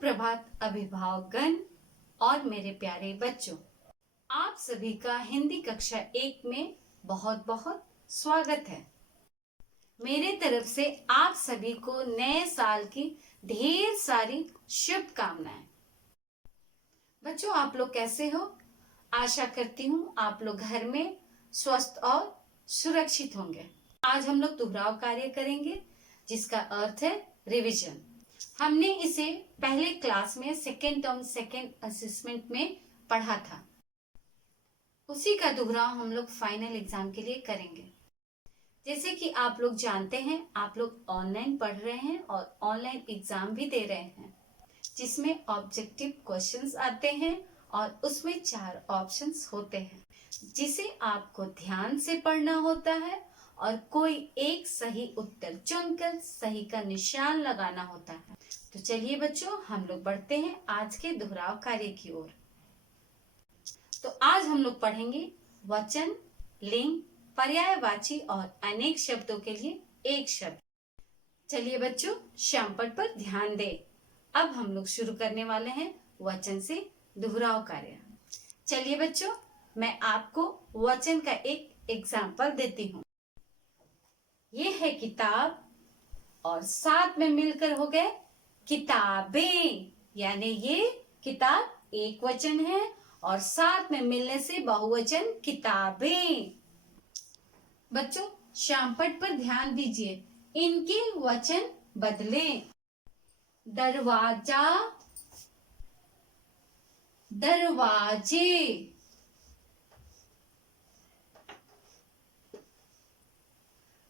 सुप्रभात अभिभावकगण और मेरे प्यारे बच्चों, आप सभी का हिंदी कक्षा 1 में बहुत बहुत स्वागत है। मेरे तरफ से आप सभी को नए साल की ढेर सारी शुभकामनाएं। बच्चों, आप लोग कैसे हो? आशा करती हूँ आप लोग घर में स्वस्थ और सुरक्षित होंगे। आज हम लोग दोहराव कार्य करेंगे जिसका अर्थ है रिवीजन। हमने इसे पहले क्लास में सेकेंड टर्म सेकेंड असेसमेंट में पढ़ा था। उसी का दोहराव हम लोग फाइनल एग्जाम के लिए करेंगे। जैसे कि आप लोग जानते हैं, आप लोग ऑनलाइन पढ़ रहे हैं और ऑनलाइन एग्जाम भी दे रहे हैं, जिसमें ऑब्जेक्टिव क्वेश्चंस आते हैं और उसमें 4 ऑप्शंस होते हैं, जिसे आपको ध्यान से पढ़ना होता है और कोई एक सही उत्तर चुनकर सही का निशान लगाना होता है। तो चलिए बच्चों, हम लोग बढ़ते हैं आज के दोहराव कार्य की ओर। तो आज हम लोग पढ़ेंगे वचन, लिंग, पर्यायवाची और अनेक शब्दों के लिए एक शब्द। चलिए बच्चों, श्यामपट्ट पर ध्यान दें। अब हम लोग शुरू करने वाले हैं वचन से दोहराव कार्य। चलिए बच्चों, मैं आपको वचन का एक एग्जाम्पल देती हूँ। ये है किताब और साथ में मिलकर हो गए किताबें, यानी ये किताब एक वचन है और साथ में मिलने से बहुवचन किताबें। बच्चों, श्यामपट्ट पर ध्यान दीजिए, इनके वचन बदलें। दरवाजा, दरवाजे,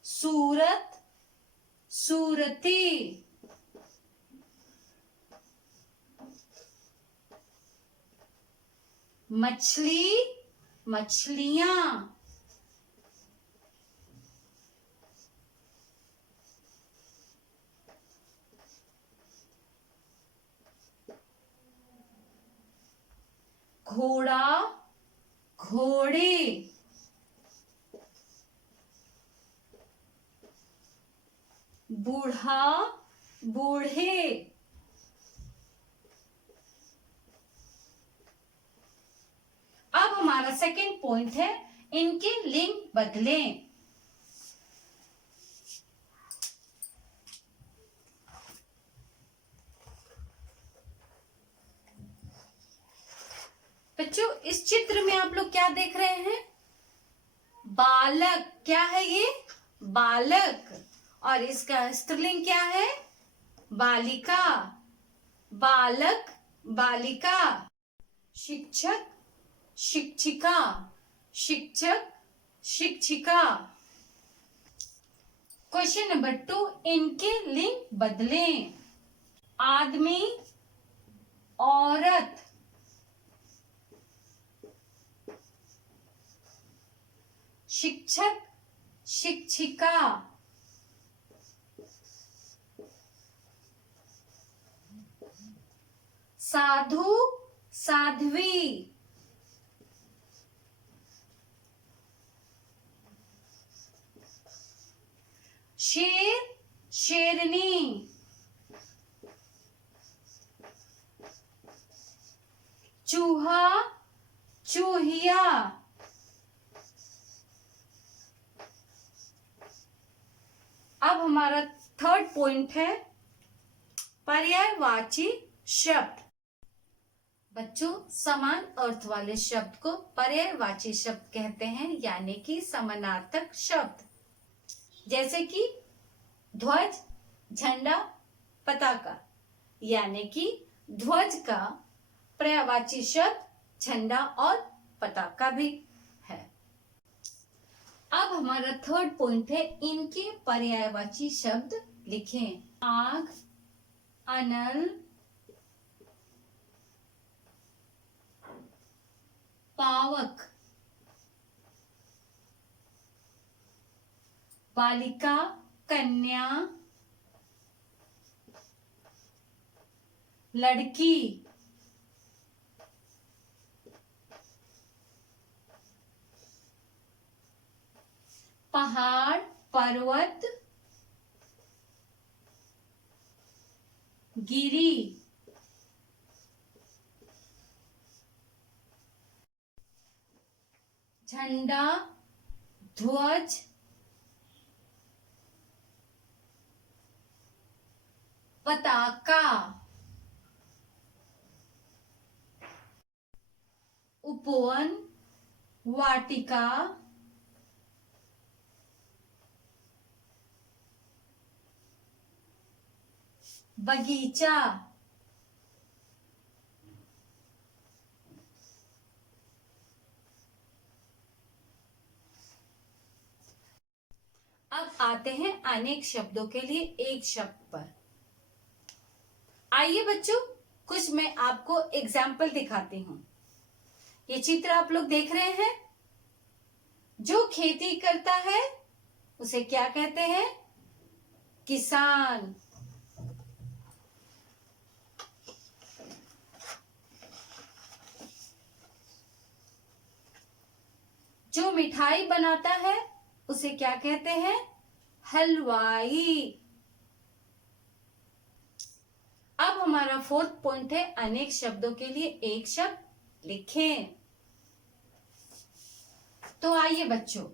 सूरत, सूरती, मछली, मछलियां, घोड़ा, घोड़े, बूढ़ा, बूढ़े, अब हमारा सेकंड पॉइंट है, इनके लिंग बदलें। बच्चों, इस चित्र में आप लोग क्या देख रहे हैं? बालक। क्या है ये? बालक। और इसका स्त्रीलिंग क्या है? बालिका। बालक, बालिका। शिक्षक, शिक्षिका, शिक्षक, शिक्षिका। क्वेश्चन नंबर 2, इनके लिंग बदलें। आदमी, औरत, शिक्षक, शिक्षिका, साधु, साध्वी, शेर, शेरनी, चूहा, चूहिया। अब हमारा थर्ड पॉइंट है पर्यायवाची शब्द। बच्चों, समान अर्थ वाले शब्द को पर्यायवाची शब्द कहते हैं, यानी कि समानार्थक शब्द। जैसे कि ध्वज, झंडा, पताका, यानी कि ध्वज का पर्यायवाची शब्द झंडा और पताका भी है। अब हमारा थर्ड पॉइंट है, इनके पर्यायवाची शब्द लिखें। आग, अनल, पावक, बालिका, कन्या, लड़की, पहाड़, पर्वत, गिरी, झंडा, ध्वज, पताका, उपवन, वाटिका, बगीचा। अब आते हैं अनेक शब्दों के लिए एक शब्द पर। आइए बच्चों, कुछ मैं आपको एग्जाम्पल दिखाती हूँ। ये चित्र आप लोग देख रहे हैं। जो खेती करता है उसे क्या कहते हैं? किसान। जो मिठाई बनाता है उसे क्या कहते हैं? हलवाई। अब हमारा फोर्थ पॉइंट है, अनेक शब्दों के लिए एक शब्द लिखें। तो आइए बच्चों,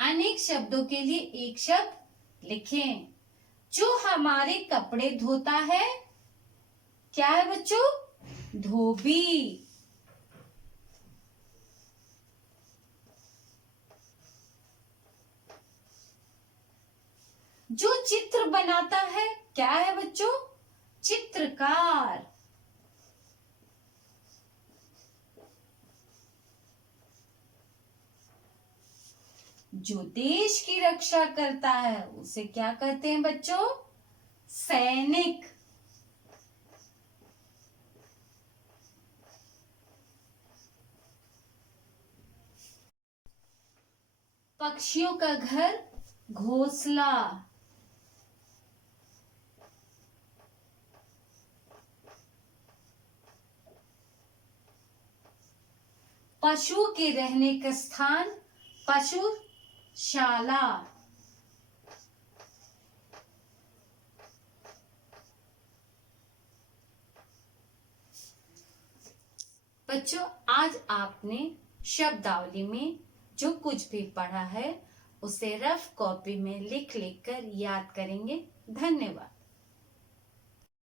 अनेक शब्दों के लिए एक शब्द लिखें। जो हमारे कपड़े धोता है, क्या है बच्चों? धोबी। जो चित्र बनाता है, क्या है बच्चों? चित्रकार। जो देश की रक्षा करता है उसे क्या कहते हैं बच्चों? सैनिक। पक्षियों का घर घोंसला। पशु के रहने का स्थान पशुशाला। बच्चों, आज आपने शब्दावली में जो कुछ भी पढ़ा है उसे रफ कॉपी में लिख लिख कर याद करेंगे। धन्यवाद।